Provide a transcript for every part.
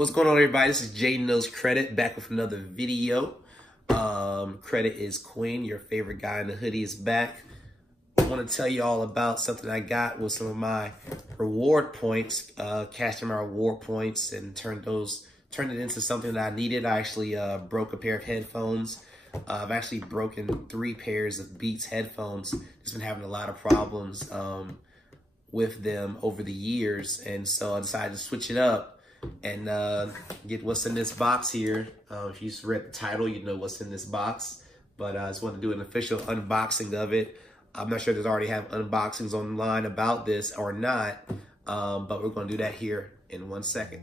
What's going on, everybody? This is Jaden Knows Credit, back with another video. Credit is Queen. Your favorite guy in the hoodie is back. I want to tell you all about something I got with some of my reward points, cashed in my reward points and turned it into something that I needed. I actually broke a pair of headphones. I've actually broken 3 pairs of Beats headphones. Just been having a lot of problems with them over the years, and so I decided to switch it up and get what's in this box here. If you read the title, you know what's in this box, but I just wanted to do an official unboxing of it. I'm not sure there's already have unboxings online about this or not, but we're going to do that here in 1 second.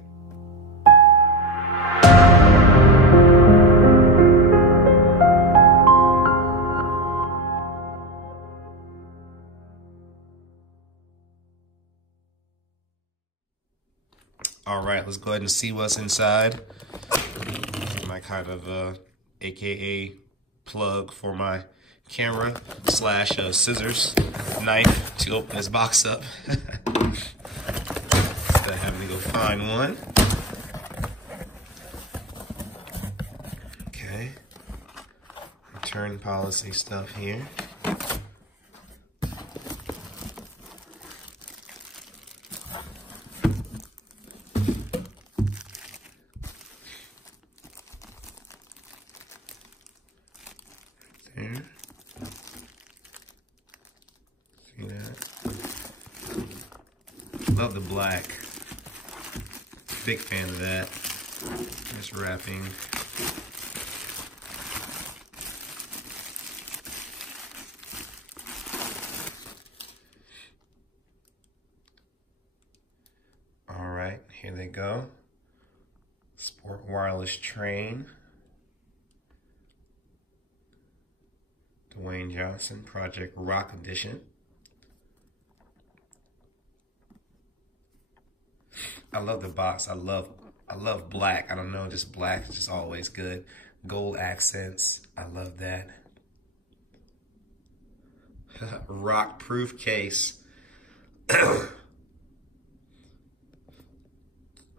All right, let's go ahead and see what's inside. My kind of AKA plug for my camera / scissors knife to open this box up. Instead of having to go find one. Okay. Return policy stuff here. There. See that? Love the black. Big fan of that. Nice wrapping. All right, here they go. Sport wireless train. Dwayne Johnson, Project Rock Edition. I love the box. I love black. I don't know, just black is just always good. Gold accents. I love that. Rock proof case. All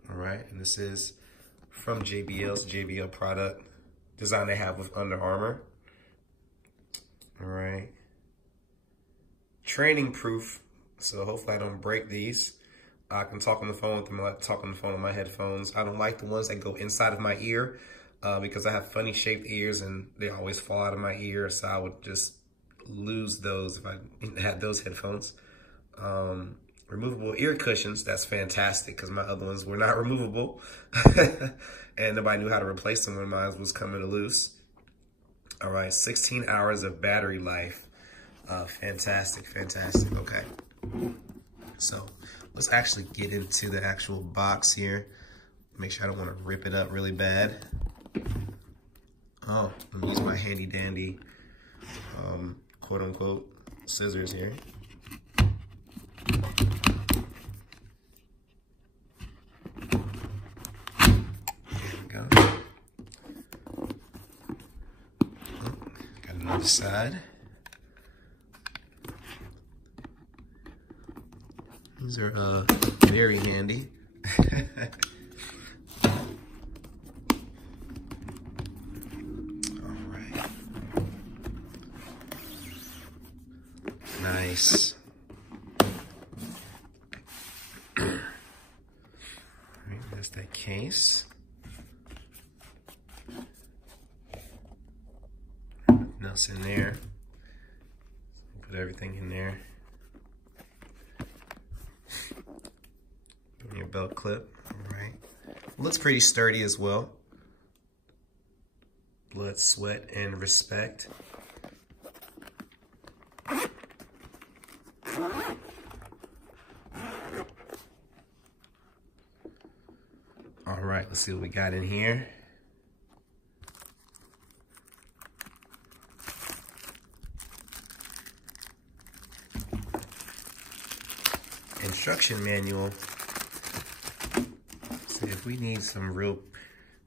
right, and this is from JBL's JBL product design they have with Under Armour. All right. Training proof, so hopefully I don't break these. I can talk on the phone with them. I like to talk on the phone with my headphones. I don't like the ones that go inside of my ear because I have funny shaped ears and they always fall out of my ear, so I would just lose those if I had those headphones. Removable ear cushions, that's fantastic because my other ones were not removable and nobody knew how to replace them when mine was coming loose. All right, 16 hours of battery life. Fantastic, fantastic. Okay. So let's actually get into the actual box here. Make sure I don't want to rip it up really bad. Oh, let me use my handy dandy, quote unquote, scissors here. There we go. Other side. These are very handy. All right. Nice. All right, there's that case. Else in there. Put everything in there. Put in your belt clip. All right. Looks pretty sturdy as well. Blood, sweat, and respect. All right, let's see what we got in here. Instruction manual. So if we need some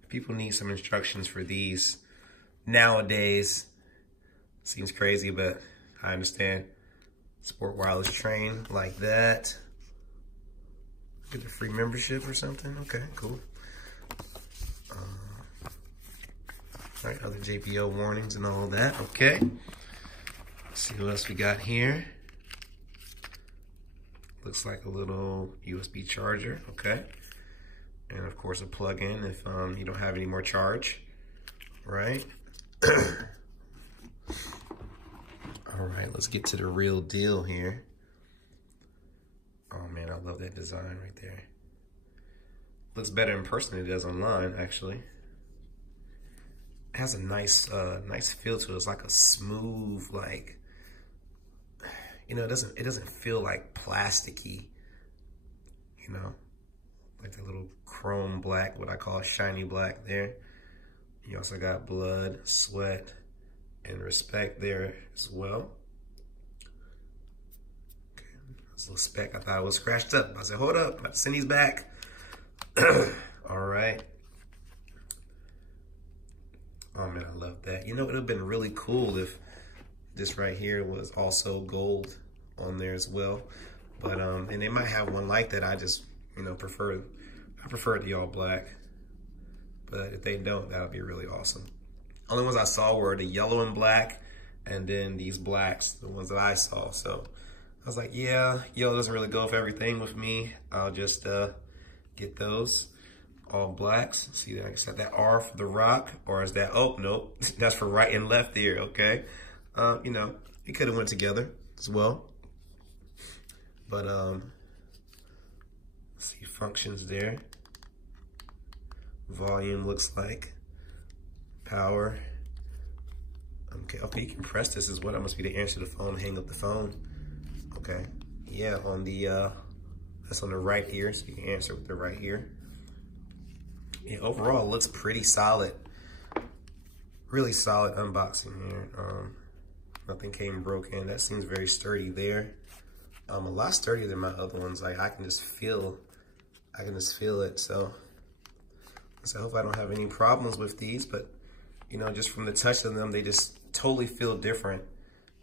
people need some instructions for these nowadays. Seems crazy, but I understand. Sport wireless train like that. Get a free membership or something. Okay, cool. All right, other JBL warnings and all that. Okay. Let's see what else we got here. Looks like a little USB charger. Okay. And of course a plug-in if you don't have any more charge, right? All right, let's get to the real deal here. Oh man, I love that design right there. Looks better in person than it does online, actually. It has a nice feel to it. It's like a smooth, like, you know, it doesn't feel like plasticky, you know, like the little chrome black, what I call shiny black there. You also got blood, sweat, and respect there as well. Okay, this little speck, I thought it was scratched up. I said, hold up, I'm about to send these back. All right. Oh man, I love that. You know, it would have been really cool if this right here was also gold on there as well. But and they might have one like that. I just, you know, I prefer the all black. But if they don't, that would be really awesome. Only ones I saw were the yellow and black, and then these blacks, the ones that I saw. So I was like, yeah, yellow doesn't really go for everything with me. I'll just get those all blacks. See that? I said that R for the rock, or is that, oh, nope, that's for right and left ear, okay? You know, it could have went together as well. But, see functions there. Volume looks like. Power. Okay, you can press this as well. That must be to answer the phone, hang up the phone. Okay, yeah, on the, that's on the right ear, so you can answer with the right ear. Yeah, overall, it looks pretty solid. Really solid unboxing here. Nothing came broken. That seems very sturdy there. A lot sturdier than my other ones. Like I can just feel it. So I hope I don't have any problems with these, but you know, just from the touch of them, they just totally feel different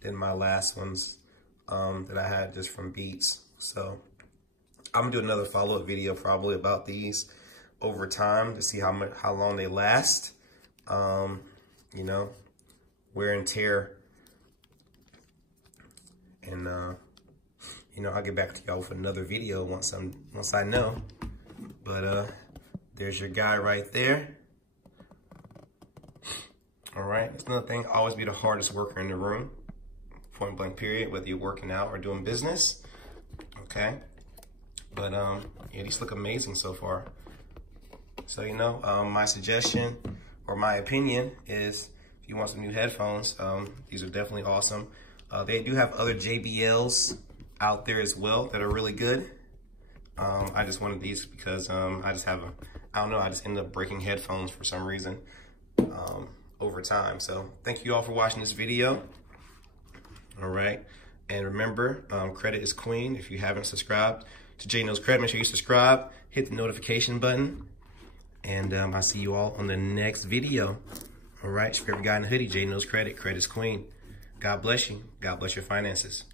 than my last ones that I had just from Beats. So I'm gonna do another follow-up video probably about these over time to see how long they last. You know, wear and tear, and you know, I'll get back to y'all with another video once I know. But there's your guy right there. All right, that's another thing. Always be the hardest worker in the room. Point blank period, whether you're working out or doing business. Okay. But yeah, these look amazing so far. So, you know, my suggestion or my opinion is if you want some new headphones, these are definitely awesome. They do have other JBLs out there as well that are really good. I just wanted these because I just ended up breaking headphones for some reason over time. So thank you all for watching this video. All right. And remember, credit is queen. If you haven't subscribed to J Knows Credit, make sure you subscribe, hit the notification button, and I'll see you all on the next video. All right, it's your favorite guy in the hoodie, J Knows Credit. Credit is queen. God bless you. God bless your finances.